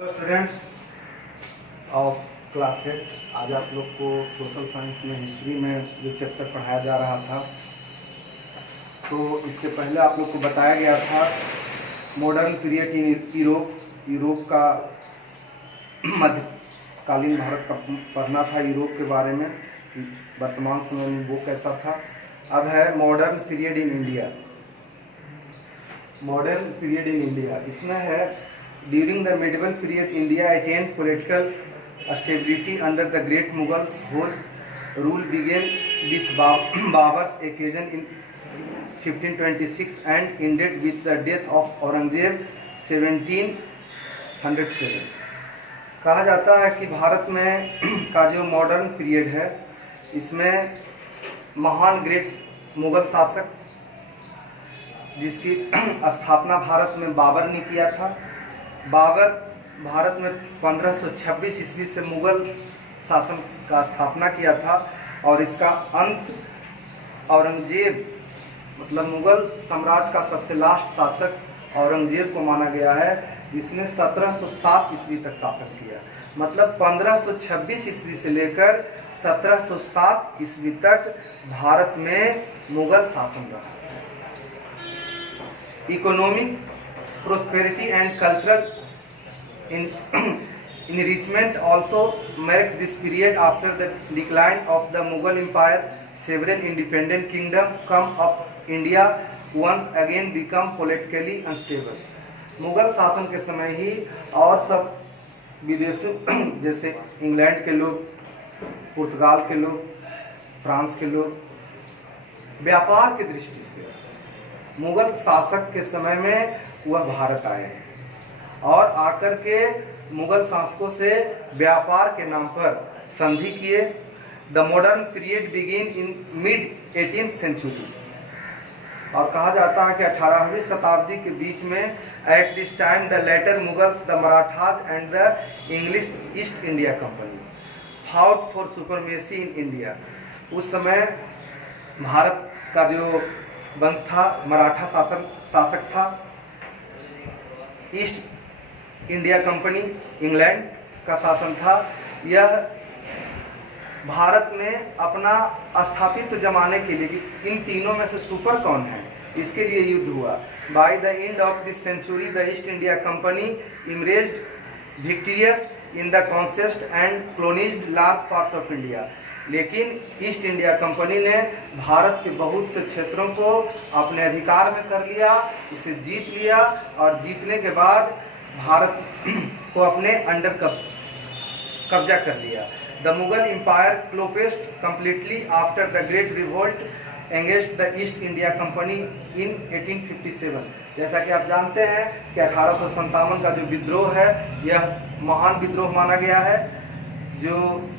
Hello students of class 8। आज आप लोग को सोशल साइंस में हिस्ट्री में जो चैप्टर पढ़ाया जा रहा था, तो इसके पहले आप लोग को बताया गया था मॉडर्न पीरियड इन यूरोप का मध्यकालीन भारत का पढ़ना था, यूरोप के बारे में वर्तमान समय में वो कैसा था। अब है modern period in India. Modern period in India इसमें है During the medieval period, India attained political stability under the great Mughals, whose rule began with Babur's accession in 1526 and ended with the death of Aurangzeb 1707। कहा जाता है कि भारत में का जो modern period है, इसमें महान ग्रेट मुग़ल शासक जिसकी स्थापना भारत में बाबर ने किया था। बाबर भारत में 1526 ईस्वी से मुग़ल शासन का स्थापना किया था और इसका अंत औरंगजेब मतलब मुग़ल सम्राट का सबसे लास्ट शासक औरंगजेब को माना गया है, जिसने 1707 ईस्वी तक शासन किया। मतलब 1526 ईस्वी से लेकर 1707 ईस्वी तक भारत में मुग़ल शासन रहा। Economic prosperity and cultural enrichment also marked this period. After the decline of the Mughal Empire, several independent kingdoms come up. India once again become politically unstable. Mughal शासन के समय ही और सब विदेशों जैसे इंग्लैंड के लोग, पुर्तगाल के लोग, फ्रांस के लोग व्यापार की दृष्टि से मुग़ल शासक के समय में वह भारत आए और आकर के मुग़ल शासकों से व्यापार के नाम पर संधि किए। The modern period begin in mid 18th century और कहा जाता है कि 18वीं शताब्दी के बीच में at this time the later Mughals, the Marathas and the English East India company fought for supremacy in India. उस समय भारत का जो वंश था, मराठा शासक था, ईस्ट इंडिया कंपनी इंग्लैंड का शासन था। यह भारत में अपना स्थापित्व जमाने के लिए कि इन तीनों में से सुपर कौन है, इसके लिए युद्ध हुआ। By the end of this century the East India company emerged victorious in the conquest and colonised large parts of India. लेकिन ईस्ट इंडिया कंपनी ने भारत के बहुत से क्षेत्रों को अपने अधिकार में कर लिया, उसे जीत लिया और जीतने के बाद भारत को अपने अंडर कब्जा कर लिया। The Mughal empire collapsed completely after the great revolt against the East India company in 1857। जैसा कि आप जानते हैं कि 1857 का जो विद्रोह है, यह महान विद्रोह माना गया है, जो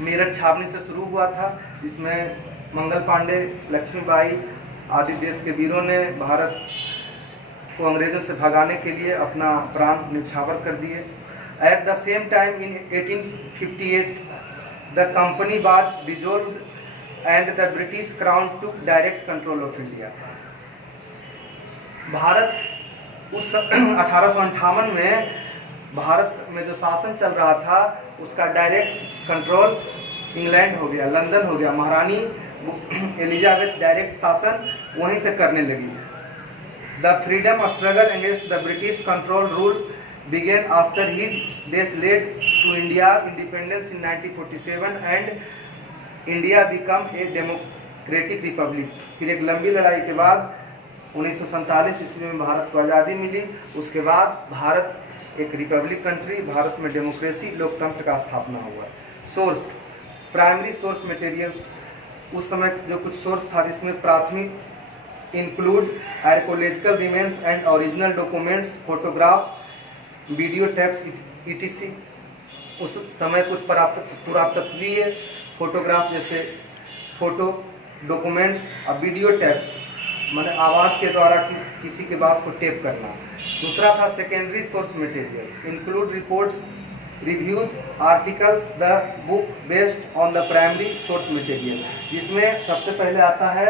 मेरठ छावनी से शुरू हुआ था, जिसमें मंगल पांडे, लक्ष्मीबाई आदि देश के वीरों ने भारत को अंग्रेज़ों से भगाने के लिए अपना प्राण न्यौछावर कर दिए। At the same time in 1858 the company was dissolved and the British crown took direct control of India. Bharat उस 1858 में भारत में जो शासन चल रहा था, उसका डायरेक्ट कंट्रोल इंग्लैंड हो गया, लंदन हो गया। महारानी एलिजाबेथ डायरेक्ट शासन वहीं से करने लगी। The freedom struggle against the British control rule began after his death led to India independence in 1947 and India become a democratic republic. फिर एक लंबी लड़ाई के बाद 1947 ईस्वी में भारत को आज़ादी मिली। उसके बाद भारत एक रिपब्लिक कंट्री, भारत में डेमोक्रेसी लोकतंत्र का स्थापना हुआ। सोर्स, प्राइमरी सोर्स मटेरियल, उस समय जो कुछ सोर्स था जिसमें प्राथमिक include archaeological remains and original documents, photographs, video tapes etc। उस समय कुछ पुरातत्वीय फोटोग्राफ जैसे फोटो, डॉक्यूमेंट्स और वीडियो टेप्स मैंने आवाज़ के द्वारा किसी के बात को टेप करना। दूसरा था secondary source materials, include reports, reviews, articles, the book based on the primary source material, जिसमें सबसे पहले आता है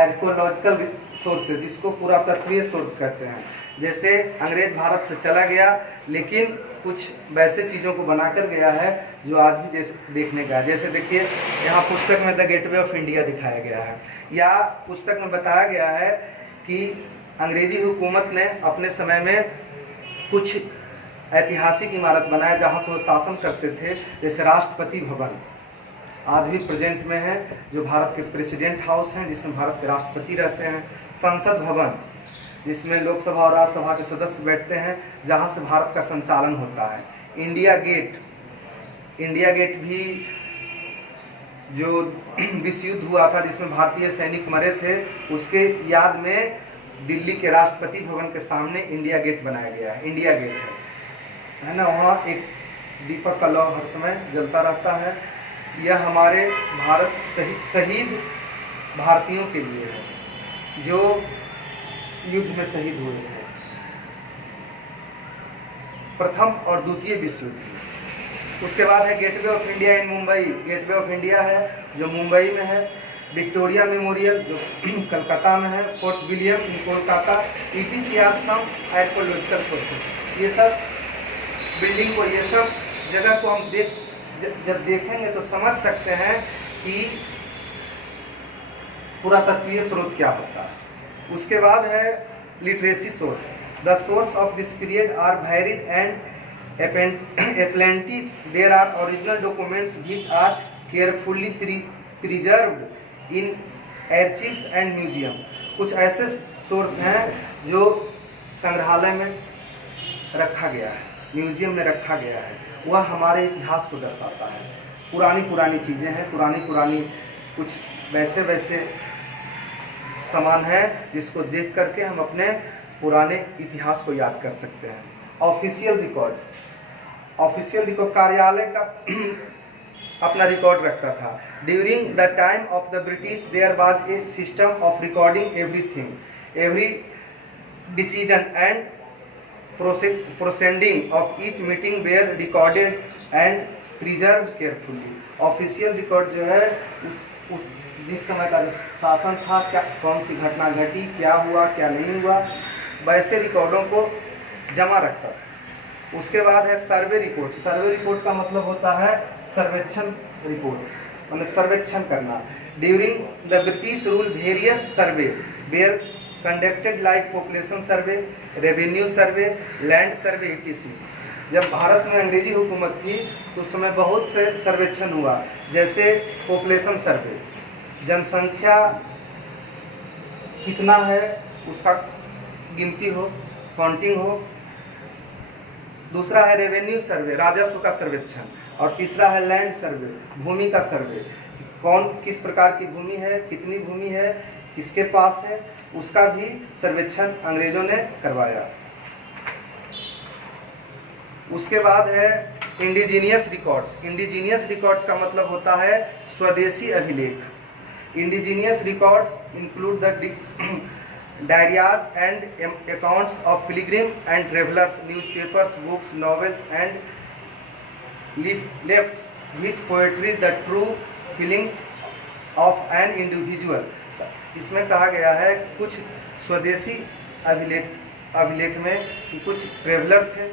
आर्कोलॉजिकल सोर्सेज, जिसको पुरातत्वीय सोर्स कहते हैं। जैसे अंग्रेज भारत से चला गया, लेकिन कुछ वैसे चीज़ों को बनाकर गया है जो आज भी जैसे देखने का है। जैसे देखिए यहाँ पुस्तक में द गेटवे ऑफ इंडिया दिखाया गया है, या पुस्तक में बताया गया है कि अंग्रेजी हुकूमत ने अपने समय में कुछ ऐतिहासिक इमारत बनाया जहाँ से वो शासन करते थे, जैसे राष्ट्रपति भवन आज भी प्रेजेंट में है, जो भारत के प्रेसिडेंट हाउस हैं जिसमें भारत के राष्ट्रपति रहते हैं। संसद भवन जिसमें लोकसभा और राज्यसभा के सदस्य बैठते हैं, जहाँ से भारत का संचालन होता है। इंडिया गेट भी जो विश्व युद्ध हुआ था जिसमें भारतीय सैनिक मरे थे, उसके याद में दिल्ली के राष्ट्रपति भवन के सामने इंडिया गेट बनाया गया है। इंडिया गेट है ना, वहाँ एक दीपक का लौ हर समय जलता रहता है। यह हमारे भारत शहीद भारतीयों के लिए है जो युद्ध में शहीद हुए थे, प्रथम और द्वितीय विश्व युद्ध। उसके बाद है gateway of India in Mumbai. Gateway of India है जो मुंबई में है। विक्टोरिया मेमोरियल जो कलकत्ता में है। फोर्ट विलियम इन कोलकाता। EPCR सम आर्कोलॉजिकल सोर्सेज। ये सब बिल्डिंग को, ये सब जगह को हम जब देखेंगे तो समझ सकते हैं कि पुरातत्वीय स्रोत क्या होता है। उसके बाद है literacy source. The source of this period are varied and aplenty. There are original documents which are carefully preserved in archives and museum. कुछ ऐसे सोर्स हैं जो संग्रहालय में रखा गया है, म्यूजियम में रखा गया है, वह हमारे इतिहास को दर्शाता है। पुरानी चीज़ें हैं, पुरानी कुछ वैसे सामान है जिसको देख करके हम अपने पुराने इतिहास को याद कर सकते हैं। ऑफिशियल रिकॉर्ड कार्यालय का अपना रिकॉर्ड रखता था। During the time of the British there was a system of recording everything, every decision and proceeding of each meeting were recorded and preserve carefully. Official record जो है उस जिस समय का जो शासन था, क्या कौन सी घटना घटी, क्या हुआ क्या नहीं हुआ, वैसे रिकॉर्डों को जमा रखता था। उसके बाद है सर्वे रिपोर्ट। सर्वे रिपोर्ट का मतलब होता है सर्वेक्षण रिपोर्ट, मतलब सर्वेक्षण करना। During the British rule various survey were conducted like population survey, revenue survey, land survey etc. जब भारत में अंग्रेजी हुकूमत थी तो उस समय बहुत से सर्वेक्षण हुआ, जैसे पॉपुलेशन सर्वे, जनसंख्या कितना है उसका गिनती हो, काउंटिंग हो। दूसरा है रेवेन्यू सर्वे, राजस्व का सर्वेक्षण। और तीसरा है लैंड सर्वे, भूमि का सर्वे, कौन किस प्रकार की भूमि है, कितनी भूमि है, किसके पास है, उसका भी सर्वेक्षण अंग्रेजों ने करवाया। उसके बाद है इंडिजीनियस रिकॉर्ड्स। इंडिजीनियस रिकॉर्ड्स का मतलब होता है स्वदेशी अभिलेख। Indigenous records include the diaries and accounts of pilgrim and travellers, newspapers, books, novels and leaflets with poetry the true feelings of an individual। इसमें कहा गया है कुछ स्वदेशी अभिलेख में कि कुछ ट्रेवलर थे,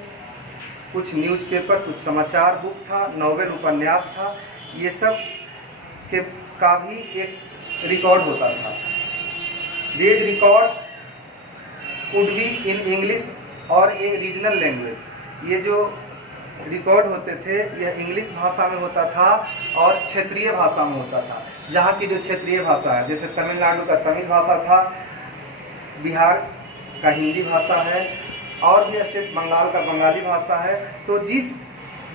कुछ न्यूज़पेपर, कुछ समाचार बुक था, नॉवेल, उपन्यास था, ये सब के का भी एक रिकॉर्ड होता था। These records could be in English और ए रीजनल लैंग्वेज। ये जो रिकॉर्ड होते थे यह इंग्लिश भाषा में होता था और क्षेत्रीय भाषा में होता था। जहाँ की जो क्षेत्रीय भाषा है, जैसे तमिलनाडु का तमिल भाषा था, बिहार का हिंदी भाषा है, और भी स्टेट बंगाल का बंगाली भाषा है। तो जिस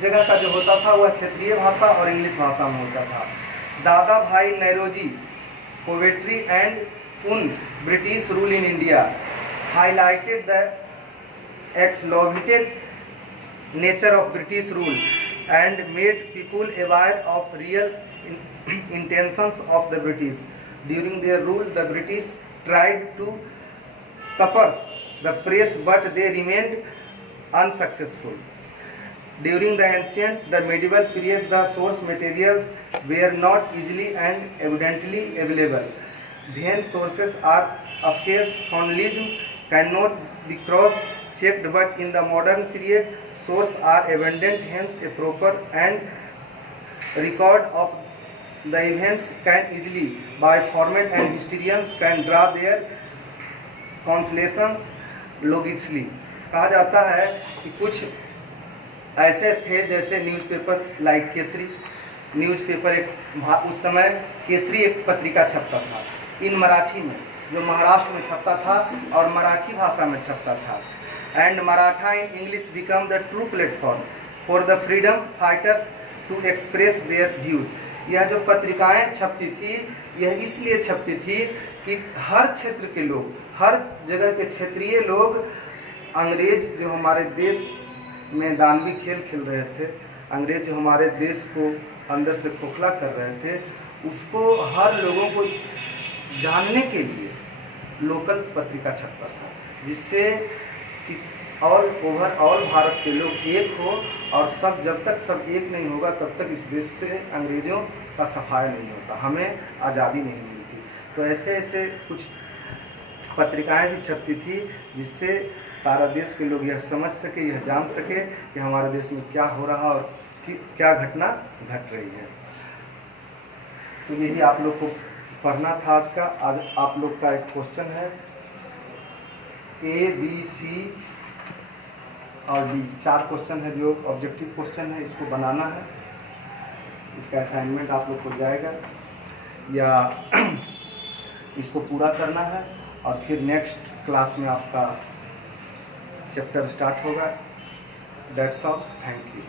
जगह का जो होता था वह क्षेत्रीय भाषा और इंग्लिश भाषा में होता था। Dadabhai Naoroji poetry and un-British rule in India highlighted the exploitative nature of British rule and made people aware of real intentions of the British. During their rule, the British tried to suppress the press, but they remained unsuccessful. During the ancient, the medieval period, the source materials were not easily and evidently available. Then sources are scarce. Journalism cannot be cross-checked, but in the modern period, sources are abundant. Hence, a proper and record of the events can easily by format, and historians can draw their conclusions logically. कहा जाता है कि कुछ ऐसे थे जैसे newspaper like Kesari newspaper, एक उस समय केसरी एक पत्रिका छपता था इन मराठी में, जो महाराष्ट्र में छपता था और मराठी भाषा में छपता था। And Maratha in English become the true platform for the freedom fighters to express their views. यह जो पत्रिकाएं छपती थी, यह इसलिए छपती थी कि हर क्षेत्र के लोग, हर जगह के क्षेत्रीय लोग, अंग्रेज जो हमारे देश में दानवी खेल खेल रहे थे, अंग्रेज जो हमारे देश को अंदर से खोखला कर रहे थे, उसको हर लोगों को जानने के लिए लोकल पत्रिका छपता था, जिससे कि ऑल भारत के लोग एक हो, और सब जब तक सब एक नहीं होगा तब तक इस देश से अंग्रेज़ों का सफाया नहीं होता, हमें आज़ादी नहीं मिलती। तो ऐसे ऐसे कुछ पत्रिकाएं भी छपती थी जिससे सारा देश के लोग यह समझ सके, यह जान सके कि हमारे देश में क्या हो रहा और कि क्या घटना घट रही है। तो यही आप लोग को पढ़ना था आज का। आज आप लोग का एक क्वेश्चन है, A, B, C और D, 4 क्वेश्चन है जो ऑब्जेक्टिव क्वेश्चन है, इसको बनाना है। इसका असाइनमेंट आप लोग को जाएगा या इसको पूरा करना है, और फिर नेक्स्ट क्लास में आपका चैप्टर स्टार्ट होगा। That's all, thank you.